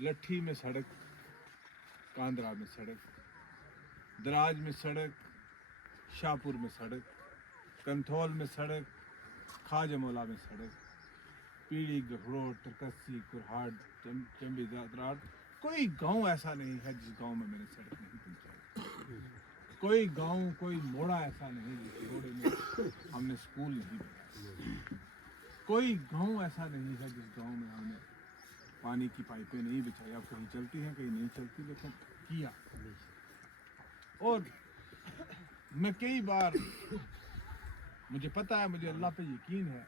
लट्ठी में सड़क, कांदरा में सड़क, दराज में सड़क, शाहपुर में सड़क, कंथौल में सड़क, खाजमौला में सड़क, पीड़ी, गखरोट, तरकसी, कुरहाट, चंबी, दादराट, कोई गांव ऐसा नहीं है जिस गांव में मैंने सड़क नहीं पहुंचाई। कोई गांव, कोई मोड़ा ऐसा नहीं जिस मोड़े में हमने स्कूल नहीं बनाया। कोई गांव ऐसा नहीं है जिस गांव में हमने पानी की पाइपें नहीं बिछाई। अब कहीं चलती हैं, कहीं नहीं चलती, लेकिन किया। और मैं कई बार, मुझे पता है, मुझे अल्लाह पे यकीन है।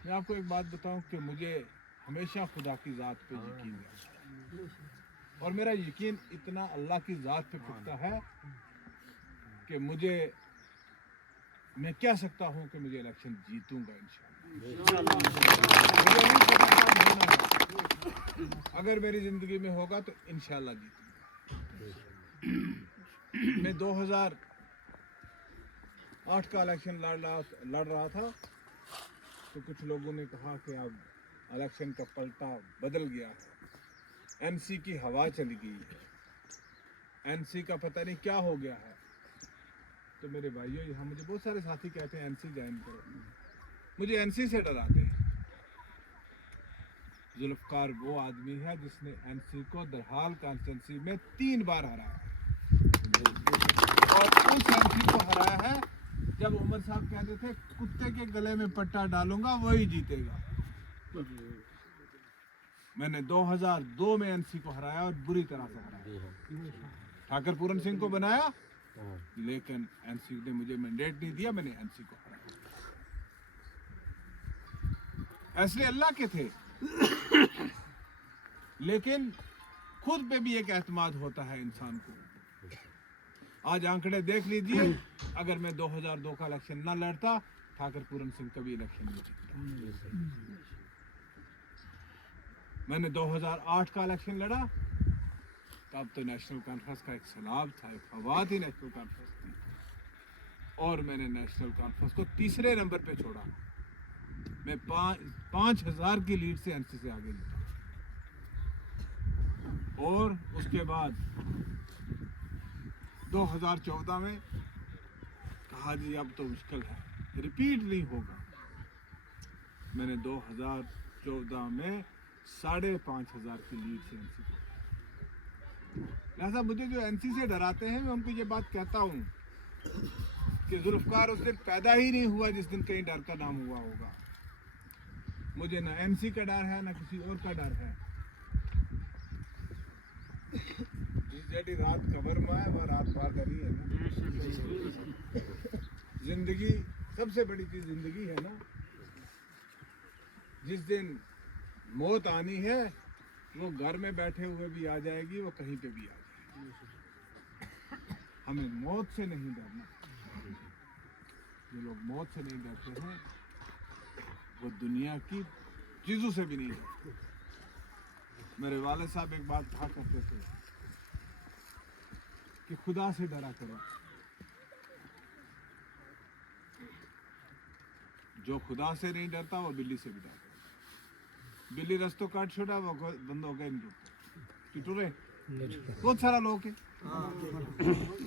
मैं आपको एक बात बताऊं कि मुझे हमेशा खुदा की ज़ात पे यकीन है, और मेरा यकीन इतना अल्लाह की ज़ात पे पुख्ता है कि मैं कह सकता हूं कि मुझे इलेक्शन जीतूंगा इंशाअल्लाह। मुझे नहीं पता कब होना है, अगर मेरी ज़िंदगी में होगा तो इंशाअल्लाह जीतूंगा। मैं 2008 का इलेक्शन लड़ रहा था, तो कुछ लोगों ने कहा कि अब इलेक्शन का पलटा बदल गया है, एनसी की हवा चली गई है, एनसी का पता नहीं क्या हो गया है। तो मेरे भाइयों, यहाँ मुझे बहुत सारे साथी कहते हैं एनसी ज्वाइन करो, मुझे एनसी से डराते हैं। जुल्फकार वो आदमी है जिसने एनसी को दरहाल कॉन्स्टिट्यूंसी में 3 बार हराया, और उस एनसी को हराया है जब उमर साहब कहते थे कुत्ते के गले में पट्टा डालूंगा वही जीतेगा। मैंने 2002 में एनसी को हराया, और बुरी तरह से हराया। ठाकर पूरन सिंह को बनाया, लेकिन एनसी ने मुझे मैंडेट नहीं दिया, मैंने एनसी को हराया। फैसले अल्लाह के थे, लेकिन खुद पे भी एक एतमाद होता है इंसान को। आज आंकड़े देख लीजिए, अगर मैं 2002 का इलेक्शन ना लड़ता, ठाकर पूरन सिंह कभी इलेक्शन नहीं जीतता। मैंने 2008 का इलेक्शन लड़ा, तब तो नेशनल कॉन्फ्रेंस का एक सैलाब था, एक फवाद ही नेशनल कॉन्फ्रेंस थी, और मैंने नेशनल कॉन्फ्रेंस को तीसरे नंबर पे छोड़ा। मैं 5,000 की लीड से एनसी से आगे निकला, और उसके बाद 2014 में कहा जी अब तो मुश्किल है, रिपीट नहीं होगा। मैंने 2014 में 5,500 की लीड से एनसी को, लिहाजा मुझे जो एनसी से डराते हैं, मैं उनको ये बात कहता हूँ कि जुल्फकार उस दिन पैदा ही नहीं हुआ जिस दिन कहीं डर का नाम हुआ होगा। मुझे ना एनसी का डर है, ना किसी और का डर है। जिस रात कबर में है वह रात पार करी है ना। जिंदगी सबसे बड़ी चीज जिंदगी है ना। जिस दिन मौत आनी है, वो घर में बैठे हुए भी आ जाएगी, वो कहीं पे भी आ जाएगी। हमें मौत से नहीं डरना। जो लोग मौत से नहीं डरते हैं, वो दुनिया की चीजों से भी नहीं डरते। मेरे वाले साहब एक बात कहा करते थे कि खुदा से डरा करो। जो खुदा से नहीं डरता वो बिल्ली से भी डरता। बिल्ली रस्तों काट छोड़ा, वो बंद हो गए, टूटे बहुत सारा लोग है।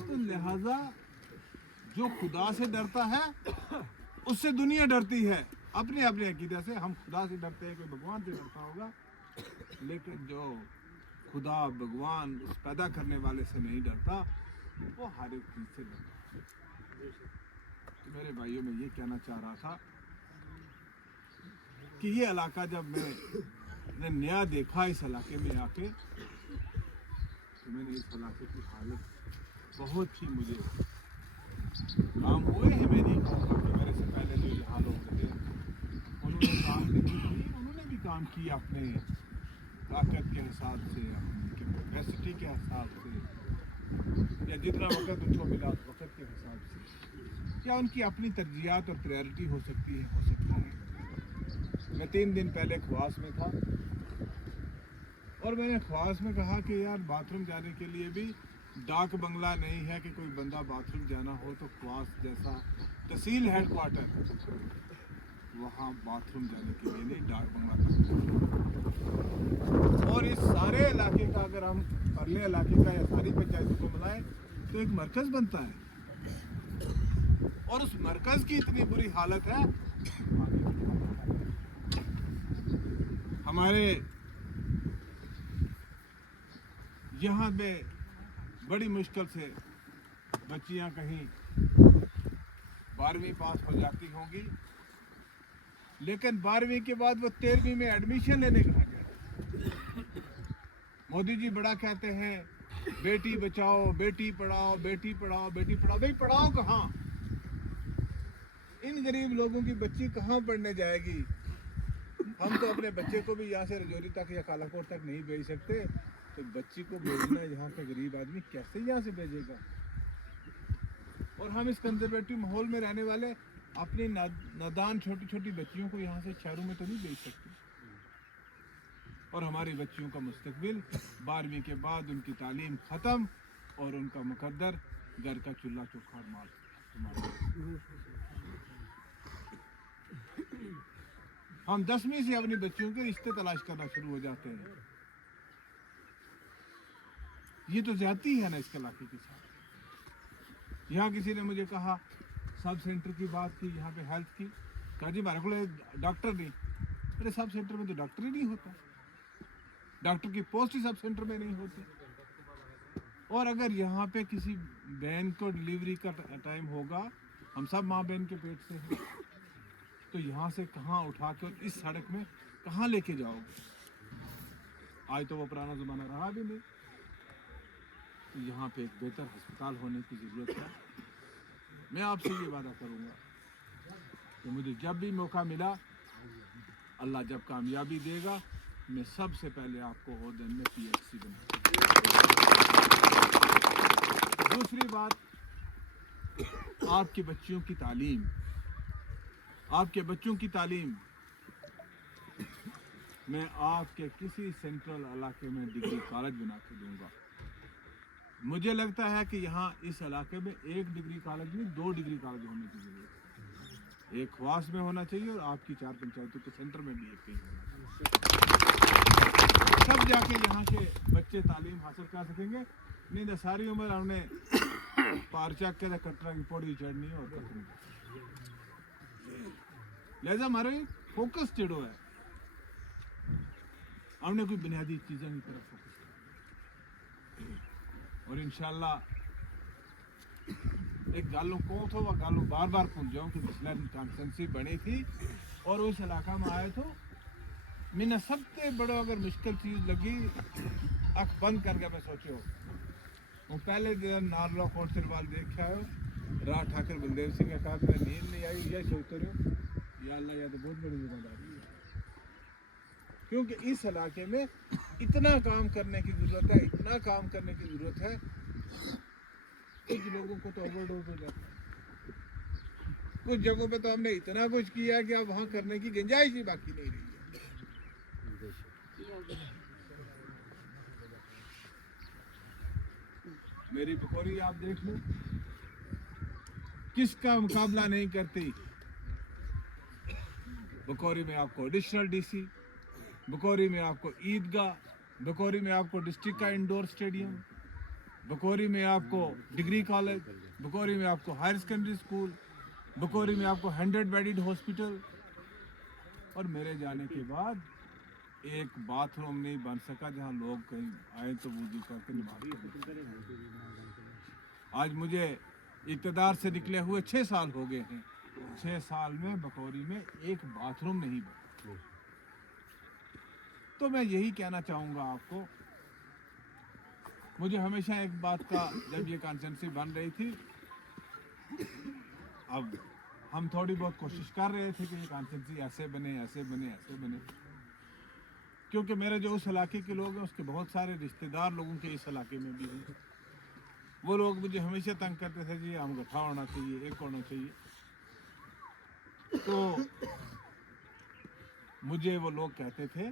तो लिहाजा जो खुदा से डरता है उससे दुनिया डरती है, अपने अपने अकीदे से। हम खुदा से डरते हैं, कोई भगवान से डरता होगा, लेकिन जो खुदा भगवान उस पैदा करने वाले से नहीं डरता, वो हर एक चीज से डरता है। तो मेरे भाइयों, मैं ये कहना चाह रहा था कि ये इलाका जब मैंने नया देखा इस इलाके में आके, तो मैंने इस इलाके की हालत बहुत ही, मुझे काम हुए हैं, मैं नहीं कहूँगा कि मेरे से पहले जो यहाँ लोग थे उन्होंने काम नहीं किया, उन्होंने भी काम किया अपने ताकत के हिसाब से, अपनी कैपेसिटी के हिसाब से, या जितना वक्त उनको मिला उस वक्त के हिसाब से, या उनकी अपनी तरजीहात और प्रायोरिटी हो सकती है। मैं 3 दिन पहले ख्वास में था, और मैंने ख्वास में कहा कि यार बाथरूम जाने के लिए भी डाक बंगला नहीं है कि कोई बंदा बाथरूम जाना हो तो ख्वास जैसा तहसील हेडक्वार्टर, वहाँ बाथरूम जाने के लिए नहीं, डाक बंगला था। और पूरे इलाके का अगर हम परले इलाके का या सारी पंचायतों को मिलाएं तो एक मरकज बनता है, और उस मरकज की इतनी बुरी हालत है। हमारे यहाँ पे बड़ी मुश्किल से बच्चियाँ कहीं 12वीं पास हो जाती होंगी, लेकिन 12वीं के बाद वो 13वीं में एडमिशन लेने कहाँ जाए। मोदी जी बड़ा कहते हैं बेटी बचाओ, बेटी पढ़ाओ, बेटी पढ़ाओ, बेटी पढ़ाओ। भाई पढ़ाओ कहाँ? इन गरीब लोगों की बच्ची कहाँ पढ़ने जाएगी? हम तो अपने बच्चे को भी यहाँ से रजौरी तक या कालाकोट तक नहीं भेज सकते, तो बच्ची को भेजना यहाँ का गरीब आदमी कैसे यहाँ से भेजेगा? और हम इस कंजर्वेटिव माहौल में रहने वाले अपनी नादान छोटी छोटी बच्चियों को यहाँ से शहरों में तो नहीं भेज सकते। और हमारी बच्चियों का मुस्तकबिल 12वीं के बाद उनकी तालीम ख़त्म और उनका मुकद्दर घर का चूल्हा चौखा माल। हम 10वीं से अपनी बच्चियों के रिश्ते तलाश करना शुरू हो जाते हैं। ये तो ज्यादती है ना इस इलाके के साथ। यहाँ किसी ने मुझे कहा सब सेंटर की बात की, यहाँ पे हेल्थ की, कहा जी हमारे को डॉक्टर नहीं। अरे सब सेंटर में तो डॉक्टर ही नहीं होता, डॉक्टर की पोस्ट ही सब सेंटर में नहीं होती। और अगर यहाँ पे किसी बहन को डिलीवरी का टाइम होगा, हम सब माँ बहन के पेट से हैं, तो यहाँ से कहाँ उठा कर इस सड़क में कहाँ लेके जाओगे? आज तो वो पुराना ज़माना रहा भी नहीं। तो यहाँ पे एक बेहतर अस्पताल होने की ज़रूरत है। मैं आपसे ये वादा करूँगा कि मुझे जब भी मौका मिला, अल्लाह जब कामयाबी देगा, मैं सबसे पहले आपको ओदन में PHC बनाऊंगा। दूसरी बात, आपकी बच्चियों की तालीम, आपके बच्चों की तालीम मैं आपके किसी सेंट्रल इलाके में डिग्री कॉलेज बना के दूंगा। मुझे लगता है कि यहाँ इस इलाके में एक डिग्री कॉलेज नहीं, 2 डिग्री कॉलेज होने की जरूरत है। एक ख्वास में होना चाहिए और आपकी 4 पंचायतों के सेंटर में भी एक कहीं होना चाहिए। तब जाके यहाँ के बच्चे तालीम हासिल कर सकेंगे। नहीं तो सारी उम्र हमने पारचक के कटरा की पौड़ी चढ़नी और कटनी। लिहाजा हमारे फोकस चिड़ो है, हमने कोई बुनियादी चीज़ों की तरफ फोकस किया। और इंशाल्लाह एक गालों को तो वह गालों बार बार भूल जाऊँ कि पिछला कॉन्फ्रेंसी बनी थी और उस इलाका में आए तो मैंने सबसे बड़ा अगर मुश्किल चीज़ लगी, अख बंद करके मैं सोचो वो पहले दिन नारला कोट सिरवाल देख के आयो, राह ठाकर बलदेव सिंह ने कहा कि नींद नहीं आई, यह सोचते रहो या अल्लाह या तो बहुत बड़ी जिम्मेदारी है, क्योंकि इस इलाके में इतना काम करने की ज़रूरत है, इतना काम करने की ज़रूरत है। कुछ लोगों को तो ओवरडोज हो जाता है, कुछ जगहों पे तो हमने इतना कुछ किया कि अब वहाँ करने की गुंजाइश ही बाकी नहीं रही है। मेरी बकौरी आप देख लो, किसका मुकाबला नहीं करती। बकौरी में आपको एडिशनल DC, बकौरी में आपको ईदगाह, बकौरी में आपको डिस्ट्रिक्ट का इंडोर स्टेडियम, बकौरी में आपको डिग्री कॉलेज, बकौरी में आपको हायर सेकेंडरी स्कूल, बकौरी में आपको 100 बेडेड हॉस्पिटल। और मेरे जाने के बाद एक बाथरूम नहीं बन सका जहां लोग कहीं आए तो वुज़ू करके नमाज़ पढ़ें। आज मुझे इक़्तिदार से निकले हुए 6 साल हो गए हैं, 6 साल में बकौरी में एक बाथरूम नहीं बना। तो मैं यही कहना चाहूँगा आपको, मुझे हमेशा एक बात का, जब ये कॉन्स्टिट्यूंसी बन रही थी, अब हम थोड़ी बहुत कोशिश कर रहे थे कि ये कॉन्स्टिट्यूंसी ऐसे बने, ऐसे बने, ऐसे बने, क्योंकि मेरे जो उस इलाके के लोग हैं उसके बहुत सारे रिश्तेदार लोगों के इस इलाके में भी हैं। वो लोग मुझे हमेशा तंग करते थे, जी हम गठा होना चाहिए, एक होना चाहिए। तो मुझे वो लोग कहते थे,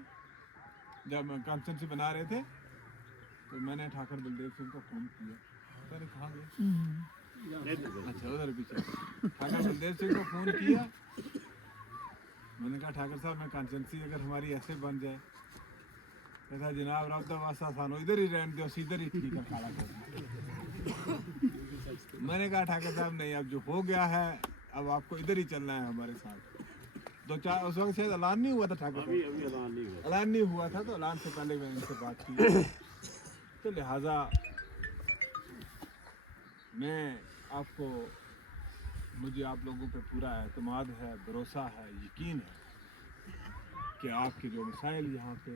जब कॉन्स्टिट्यूंसी बना रहे थे तो मैंने ठाकर बलदेव सिंह को फ़ोन किया, पता नहीं कहाँ गए, अच्छा उधर पीछे, ठाकर बलदेव सिंह को फ़ोन किया। मैंने कहा ठाकर साहब, मैं कॉन्स्टिट्यूंसी अगर हमारी ऐसे बन जाए कहता जनाब रब दा वास्ता सानू इधर ही रहने दो, इधर ही ठीक है खाना करना। मैंने कहा ठाकुर साहब नहीं, अब जो हो गया है अब आपको इधर ही चलना है हमारे साथ। दो चार उस वक्त शायद ऐलान नहीं हुआ था ठाकुर साहब, ऐलान नहीं हुआ था, तो ऐलान से पहले मैंने इनसे बात की। तो लिहाजा मैं आपको, मुझे आप लोगों पे पूरा एतमाद है, भरोसा है, यकीन है कि आपके जो मसाइल यहाँ पे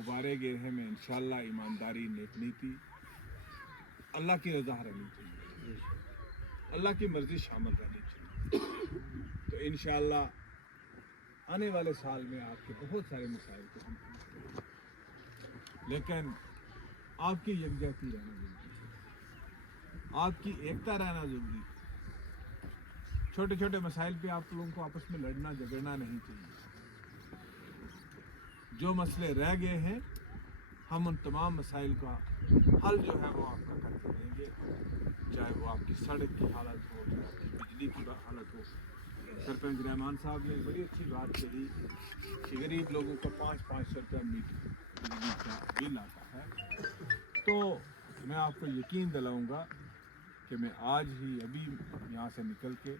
उबारे गए हैं, मैं इंशाअल्लाह ईमानदारी, नेक नीति, अल्लाह की रज़ा रहनी चाहिए, अल्लाह की मर्ज़ी शामिल रहनी चाहिए। तो इंशाअल्लाह आने वाले साल में आपके बहुत सारे मसाइल को हम हल करेंगे, लेकिन आपकी यकजहती रहना ज़रूरी है, आपकी एकता रहना ज़रूरी है। छोटे छोटे मसाइल पे आप लोगों को आपस में लड़ना झगड़ना नहीं चाहिए। जो मसले रह गए हैं हम उन तमाम मसाइल का हल जो है वो आपका करके देंगे, चाहे वो आपकी सड़क की हालत हो, चाहे आपकी बिजली की हालत हो। सरपंच रहमान साहब ने बड़ी अच्छी बात कही कि गरीब लोगों को 500 रुपया मीटर बिजली का बिल आता है। तो मैं आपको यकीन दिलाऊंगा कि मैं आज ही अभी यहाँ से निकल के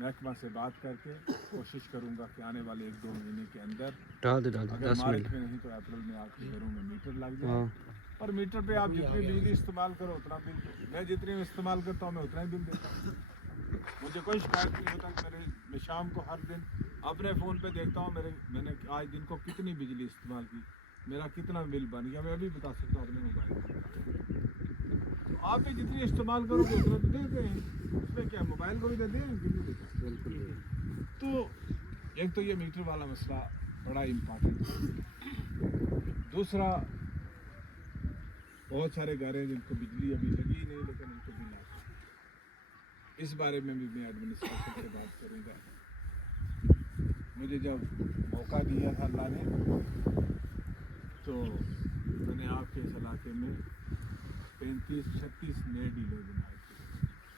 महकमा से बात करके कोशिश करूँगा कि आने वाले 1-2 महीने के अंदर अगर मार्च में नहीं तो अप्रैल में आपके घरों में मीटर लग जाए। और मीटर पे आप जितनी बिजली इस्तेमाल करो उतना बिल, मैं जितनी इस्तेमाल करता हूँ मैं उतना ही बिल देता हूँ। मुझे कोई शिकायत नहीं होता कि मैं शाम को हर दिन अपने फ़ोन पे देखता हूँ मैंने आज दिन को कितनी बिजली इस्तेमाल की, मेरा कितना बिल बन गया, मैं अभी बता सकता हूँ अपने मोबाइल पर। आप भी जितनी इस्तेमाल करोगे उतना तो देते हैं, उसमें क्या मोबाइल को भी देते हैं बिल भी देते हैं। तो एक तो ये मीटर वाला मसला बड़ा इम्पोर्टेंट है। दूसरा, बहुत सारे घर हैं जिनको बिजली अभी लगी नहीं लेकिन उनको बिल आता है, इस बारे में भी मैं एडमिनिस्ट्रेशन से बात करूँगा। मुझे जब मौका दिया था अल्लाह ने, तो मैंने आपके इस इलाके में 35-36 नए डीलर बनाए थे।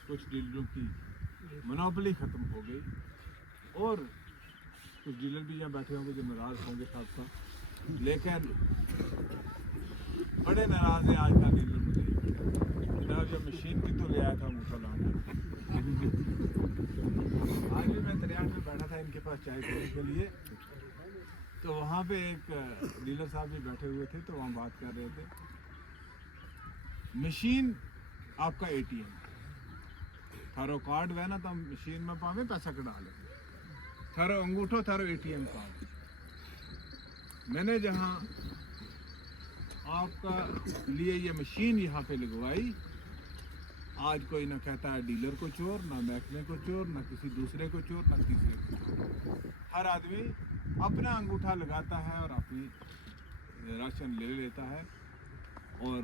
कुछ डीलरों की मोनोपोली ख़त्म हो गई और कुछ डीलर भी यहाँ बैठे होंगे जो नाराज़ होंगे साहब का, लेकिन बड़े नाराज़ हैं आज का डीलर मुझे। जनाब जब मशीन की तो ले आया था मुँह लाना। आज भी मैं दरिया में बैठा था इनके पास चाय पीने के लिए, तो वहाँ पे एक डीलर साहब भी बैठे हुए थे, तो वहाँ बात कर रहे थे। मशीन आपका ATM, थारो कार्ड वह ना तो मशीन में पावे पैसा कटा ले, थारो अंगूठो थारो ATM कार्ड। मैंने जहाँ आपका लिए ये मशीन यहाँ पे लगवाई, आज कोई ना कहता है डीलर को चोर, ना महकमे को चोर, ना किसी दूसरे को चोर, ना तीसरे को चोर। हर आदमी अपना अंगूठा लगाता है और अपनी राशन ले लेता है। और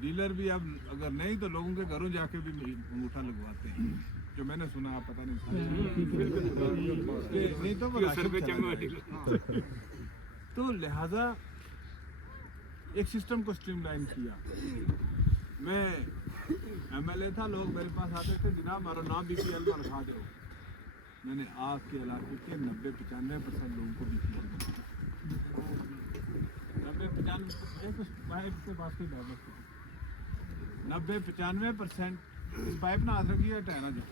डीलर भी अब अगर नहीं तो लोगों के घरों जाके भी अंगूठा लगवाते हैं, जो मैंने सुना, पता नहीं नहीं तो वो राशन चला जाएगा। तो लिहाजा एक सिस्टम को स्ट्रीमलाइन किया। मैं MLA था, लोग मेरे पास आते थे, जनाब हमारा नाम BPL में लिखा दो। मैंने आपके इलाके के 90-95% लोगों को BPL में 90-95% इस पाइप ना हाथ रखिए टहना जो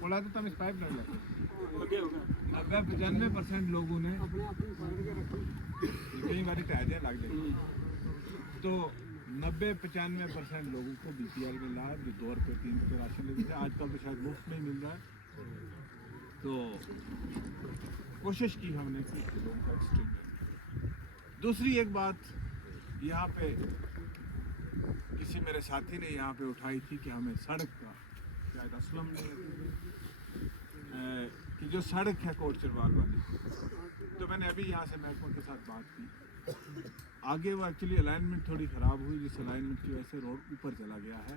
बोला तो तुम इस पाइप नहीं लगे 90-95% लोगों ने कई बार टहजे लग जाए। तो 90-95% लोगों को BPL में ला, जो 2 रुपये 3 रुपये राशन लेते थे, आजकल तो शायद मुफ्त में मिल रहा है। तो कोशिश की हमने कि लोगों का एक्सट्रीम। दूसरी एक बात यहाँ पे किसी मेरे साथी ने यहाँ पे उठाई थी कि हमें सड़क का, शायद असलम ने कि जो सड़क है कोट चरवाल वाली, तो मैंने अभी यहाँ से महकमा के साथ बात की। आगे वो एक्चुअली अलाइनमेंट थोड़ी ख़राब हुई, जिस अलाइनमेंट की वजह से रोड ऊपर चला गया है।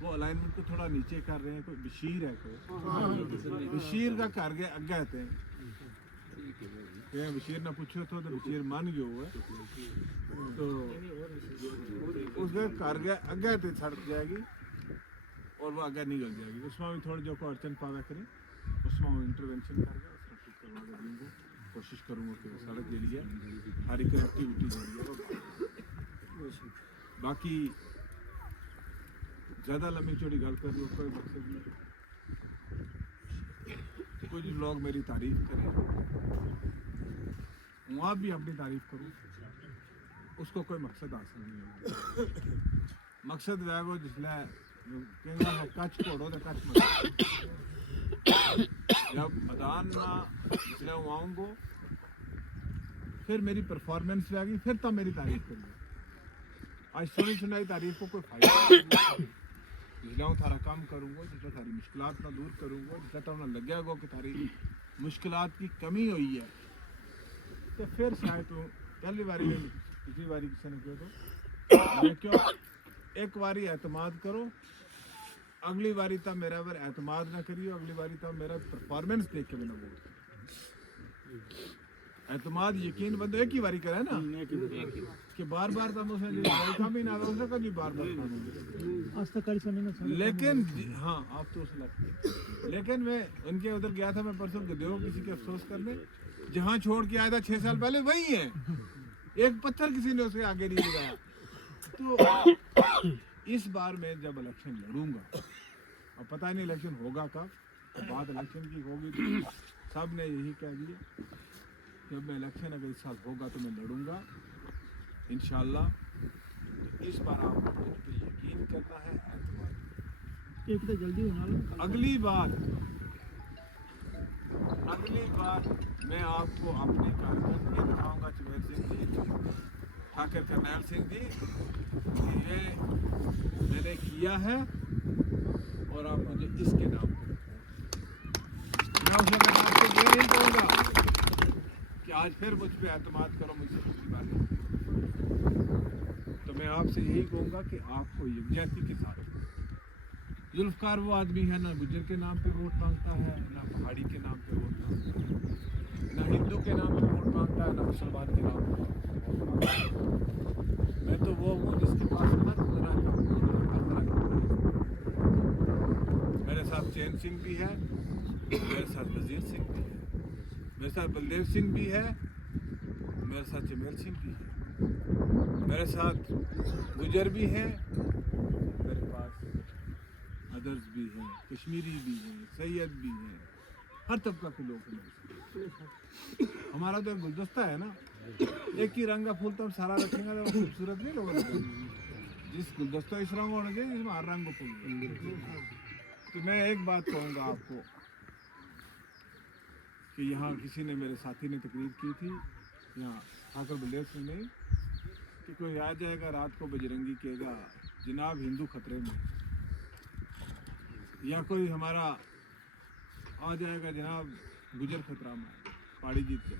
वो अलाइनमेंट को थोड़ा नीचे कर रहे हैं। कोई बशीर है, कोई बशीर का कर गए अग्गे थे, बशीर ने पूछो तो बशीर मान गयो है, तो उसके कर गए अग्गे थे सड़क जाएगी और वो आगे निकल जाएगी। उसमें भी थोड़ा जो को अड़चन पावे करें, उसमें वो इंटरवेंशन कर गया, उसका ठीक करवा देंगे। कोशिश करूँगा कि वो सड़क के लिए हर एक एक्टिविटी जो है वो बाकी ज़्यादा लंबी चौड़ी गल कर लो कोई मकसद नहीं। कुछ लोग मेरी तारीफ करें, वहाँ भी अपनी तारीफ करूँ, उसको कोई मकसद हासिल नहीं है। मकसद वह वो जिसने कच घोड़ो तो कच मत जब मैदान में जिसने आऊँगो फिर मेरी परफॉर्मेंस भी आ गई, फिर तब मेरी तारीफ करूँगा। आज सुनी सुनाई तारीफ को कोई फायदा नहीं। जिसने हूँ थारा काम करूँगा, जिसने थारी मुश्किलात ना दूर करूँगा, जिसने तो उन्हें लगे गो कि थारी मुश्किलात की कमी हुई है तो फिर शायद तू पहली बारी में पिछली बारी किसी ने क्यों तो क्यों एक बारी एतमाद करो, अगली बारी तब मेरा पर एतमाद ना करियो, अगली बारी तब मेरा परफॉर्मेंस देख के बिना बोल। एतमाद यकीन बंदो एक ही बारी करे ना कि बार बार तब उसे देखा भी ना उसने कभी बार बार लेकिन हाँ आप तो उसे लगते। लेकिन मैं उनके उधर गया था, मैं परसों गधे किसी के अफसोस करने, जहाँ छोड़ के आया था 6 साल पहले वही है, एक पत्थर किसी ने उसके आगे नहीं लगाया। तो इस बार मैं जब इलेक्शन लड़ूंगा, और पता नहीं इलेक्शन होगा कब, तो बात इलेक्शन की होगी तो सब ने यही कह दिया जब मैं इलेक्शन अगर इस साल होगा तो मैं लड़ूंगा इंशाल्लाह। तो इस बार आपको मुझ पे यकीन करना है, एतमाद एक तो जल्दी होना। अगली बार मैं आपको अपने कार्यकर्ता दिखाऊंगा, चमेल सिंह जी, ठाकर करनैल सिंह जी, ये मैंने किया है और आप मुझे इसके नाम मैं उस वक्त आपको ये नहीं कहूँगा कि आज फिर मुझ पे एतमाद करो मुझसे पिछली बार। तो मैं आपसे यही कहूँगा कि आपको यकजहती के साथ, जुल्फकार वो आदमी है ना गुजर के नाम पे वोट मांगता है, ना पहाड़ी के नाम पे वोट मांगता है, ना हिंदू के नाम पे वोट मांगता है, ना मुसलमान के नाम पे। मैं तो वो हूँ जिसके पास हर तरह का मेरे साथ चैन सिंह भी है, मेरे साथ वजीर सिंह भी है, मेरे साथ बलदेव सिंह भी है, मेरे साथ चमेल सिंह भी है, मेरे साथ गुजर भी है, मेरे पास अदर्स भी हैं, कश्मीरी भी हैं, सैयद भी हैं, हर तबका के लोग हैं। हमारा तो एक गुलदस्ता है ना, एक ही रंग का फूल तो हम सारा रखेंगे तो खूबसूरत नहीं लोग जिस गुलदस्ता इस रंग होना चाहिए जिसमें हर रंग का फूल। तो मैं एक बात कहूँगा आपको कि यहाँ किसी ने मेरे साथी ने तकरीर की थी यहाँ ठाकर बलदेव सिंह ने कि कोई आ जाएगा रात को बजरंगी कहेगा जनाब हिंदू खतरे में, या कोई हमारा आ जाएगा जनाब गुजर खतरा में, पहाड़ी जीत के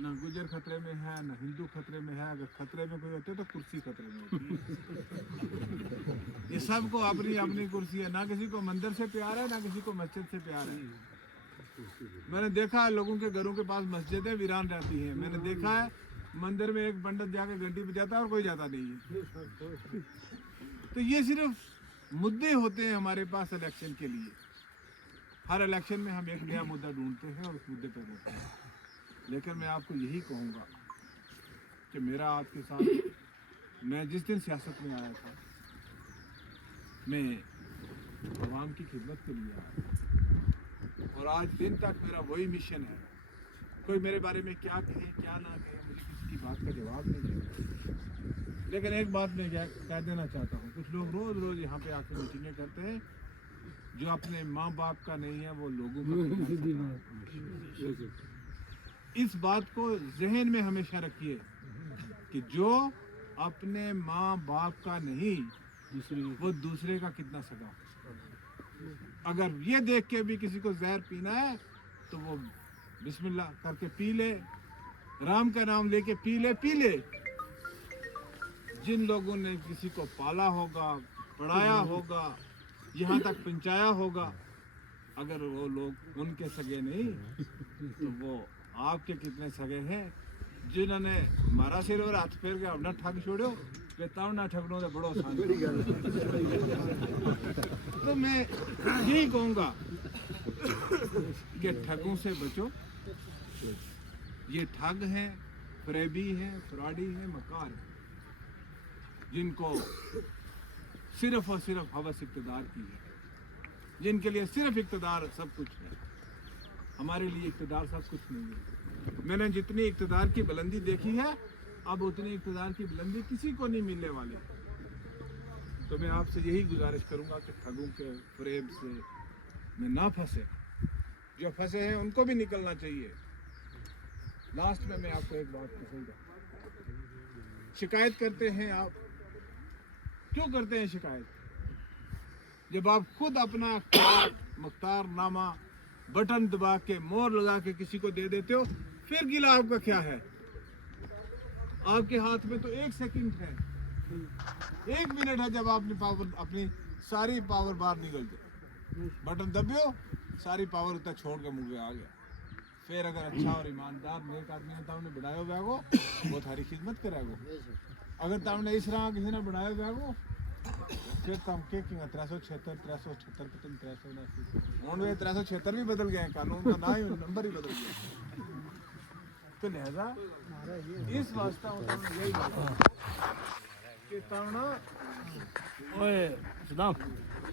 ना गुजर खतरे में है ना हिंदू खतरे में है। अगर खतरे में कोई होते तो कुर्सी खतरे में होती है। ये सबको अपनी अपनी कुर्सी है, ना किसी को मंदिर से प्यार है ना किसी को मस्जिद से प्यार है। मैंने देखा है लोगों के घरों के पास मस्जिदें वीरान रहती हैं, मैंने देखा है मंदिर में एक पंडित जाके घंटी बजाता है और कोई जाता नहीं है। तो ये सिर्फ मुद्दे होते हैं हमारे पास इलेक्शन के लिए। हर इलेक्शन में हम एक नया मुद्दा ढूंढते हैं और उस मुद्दे पर रहते हैं। लेकिन मैं आपको यही कहूँगा कि मेरा आपके साथ, मैं जिस दिन सियासत में आया था मैं आवाम की खिदमत के लिए आया और आज दिन तक मेरा वही मिशन है। कोई मेरे बारे में क्या कहे क्या ना कहे, मुझे किसी की बात का जवाब नहीं है। लेकिन एक बात मैं कह देना चाहता हूँ, कुछ लोग रोज़ रोज़ यहाँ पे आके मीटिंगें करते हैं, जो अपने माँ बाप का नहीं है वो लोगों का। इस बात को जहन में हमेशा रखिए कि जो अपने माँ बाप का नहीं वो दूसरे का कितना सगा। अगर ये देख के भी किसी को जहर पीना है तो वो बिस्मिल्लाह करके पी ले, राम का नाम लेके पी ले। जिन लोगों ने किसी को पाला होगा, पढ़ाया होगा, यहाँ तक पहुँचाया होगा, अगर वो लोग उनके सगे नहीं तो वो आपके कितने सगे हैं। जिन्होंने मारा सिर और हाथ फेर के अपना ठग छोड़ो बेताव ना ठगनो तो बड़ो आसान। तो मैं यही कहूँगा कि ठगों से बचो, یہ ٹھگ ہیں، فریبی ہیں، فراڈی ہیں، مکار ہیں، جن کو صرف اور صرف ہوس اقتدار کی ہے، جن کے لیے صرف اقتدار سب کچھ ہے۔ ہمارے لیے اقتدار سب کچھ نہیں ہے۔ میں نے جتنی اقتدار کی بلندی دیکھی ہے، اب اتنی اقتدار کی بلندی کسی کو نہیں ملنے والی۔ تو میں آپ سے یہی گزارش کروں گا کہ ٹھگوں کے فریب سے میں نہ پھنسے، جو پھنسے ہیں ان کو بھی نکلنا چاہیے۔ لاسٹ میں آپ کو ایک بات کہوں گا، شکایت کرتے ہیں آپ، کیوں کرتے ہیں شکایت؟ جب آپ خود اپنا مختار نامہ بٹن دبا کے مور لگا کے کسی کو دے دیتے ہو، پھر گلا آپ کا کیا ہے؟ آپ کے ہاتھ میں تو 1 سیکنڈ ہے، 1 منٹ ہے، جب آپ نے اپنی ساری پاور باہر نکل جائے، بٹن دبیو، ساری پاور اتنا چھوڑ کے منہ پہ آ گیا۔ پھر اگر اچھا اور ایماندار نیک آدمی نے تم نے بنایا ہوا گو، وہ تھاری خدمت کرے گو۔ اگر تم نے اس طرح کسی نے بنایا ہوا گو، پھر تم کے 376 378 پتن 379 ہوں 376 بھی بدل گئے ہیں، قانون کا نہ ہی نمبر ہی بدل گیا۔ تو لہذا اس واسطہ یہی کہ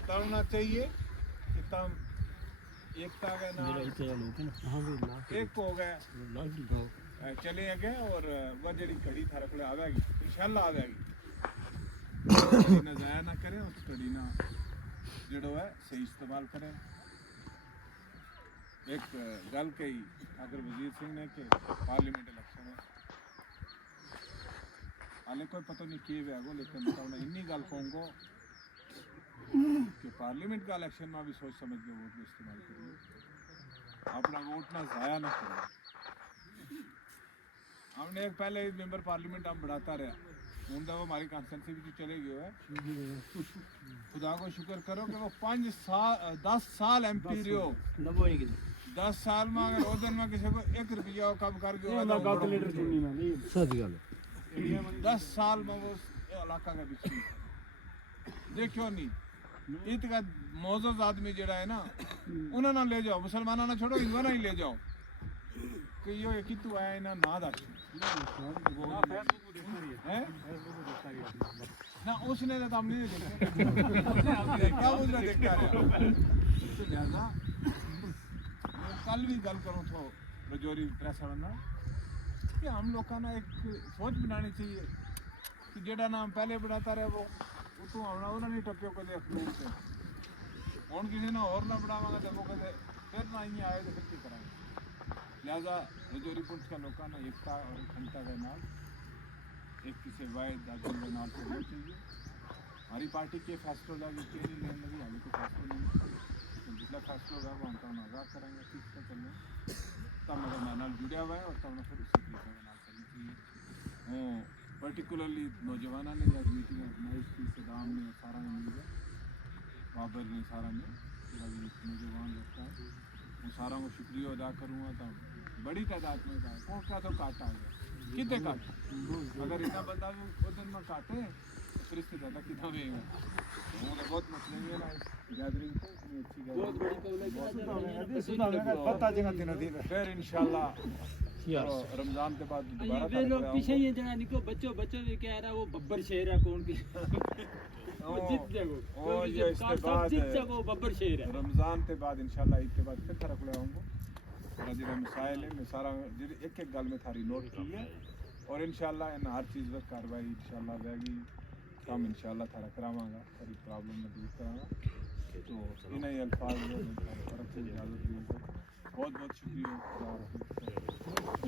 تڑنا چاہیے کہ تم ایکتا کے نام ایک ہو گئے چلے گئے، اور وہ جڑی کڑی تھا رکھلے آوے گی، انشاءاللہ آوے گی، نہ ضائع نہ کریں، اس کڑی نہ جڑو ہے صحیح استعمال کریں۔ ایک گل کہی اگر وزیر سنگھ نے کہ پارلیمنٹ الیکشن ہے، حالے کوئی پتہ نہیں کی ہے گو، لیکن میں انی گل کہوں گا کہ پارلیمنٹ کا الیکشن میں بھی سوچ سمجھ کے ووٹ استعمال کریں، اپنا ووٹ نہ ضائع نہ کریں۔ ہم نے ایک پہلے ممبر پارلیمنٹ ہم بڑھاتا رہا، ہوں تو وہ ہماری کانسٹیٹنسی بھی چلے گئے ہے، خدا کو شکر کرو کہ وہ 10 سال ایم پی رہو، 10 سال میں اگر وہ دن میں کسی کو 1 روپیہ کم کر گئے 10 سال میں وہ علاقہ کا بچی دیکھو نہیں، اتنا معزز آدمی جڑا ہے نا، انہوں نے لے جاؤ، مسلمانوں نے چھوڑو، ہندوؤں نے ہی لے جاؤ کہ یہ کتوں آیا انہاں نہ دس نہ اس نے تو ہم نہیں دیکھا اس نے دیکھا رہا۔ تو لہذا میں کل بھی گل کروں تو رجوری پریس والوں کہ ہم لوگوں نے ایک سوچ بنانی چاہیے کہ جڑا نام پہلے بڑھاتا رہے وہ اتوں آنا انہوں نے ٹپیو کدے اخلوق سے، ہوں کسی نے اور نہ بڑھاواں گا تو وہ کدے پھر نہ ہی آئے تو پھر کی کریں گے۔ لہٰذا رجوری پنچ کا لوگوں نے ایکتا اور اکھنڈتا کے نام ایک کسی واحد آدمی کے نام چلنا چاہیے۔ ہماری پارٹی کے فیصلے لگے کہ نہیں لینے لگی، حالی کوئی فیصلہ نہیں، جتنا فیصلہ ہوگا وہ ہم تو آزاد کریں گے، ٹھیک سے چلیں تب میرے نال جڑیا ہوا ہے، اور تب پھر اسی طریقے کے نام چلنی چاہیے۔ ہوں پرٹیکولرلی نوجوانوں نے یا میٹنگ آرگنائز کی، صدام نے سارا نے مل گیا، بابر نے سارا نے نوجوان لگتا ہے، میں سارا کو شکریہ ادا کروں گا۔ تب بڑی تعداد میں تھا کون کیا تو کاٹا گیا کتنے کاٹ، اگر اتنا بندہ بھی وہ دن میں کاٹے تو پھر اس سے زیادہ کتنا بھی گا، بہت مسئلہ ہے نا اس گیدرنگ کو، اچھی گیدرنگ پھر انشاءاللہ رمضان کے بعد دوبارہ پیچھے یہ جنا نکو بچوں بھی کہہ رہا وہ ببر شیر ہے، کون کی ببر شیر ہے۔ رمضان کے بعد انشاءاللہ عید کے بعد پھر فرق لے آؤں گا، اور جڑا مسائل ہے میں سارا ایک ایک گل میں تھاری نوٹ کی ہے، اور انشاءاللہ ان ہر چیز پر کاروائی انشاءاللہ رہے گی، کام انشاءاللہ تھارا کراواں گا، ساری پرابلم میں دور کراں گا۔ تو انہیں الفاظ میں فرق سے اجازت دی، بہت بہت شکریہ۔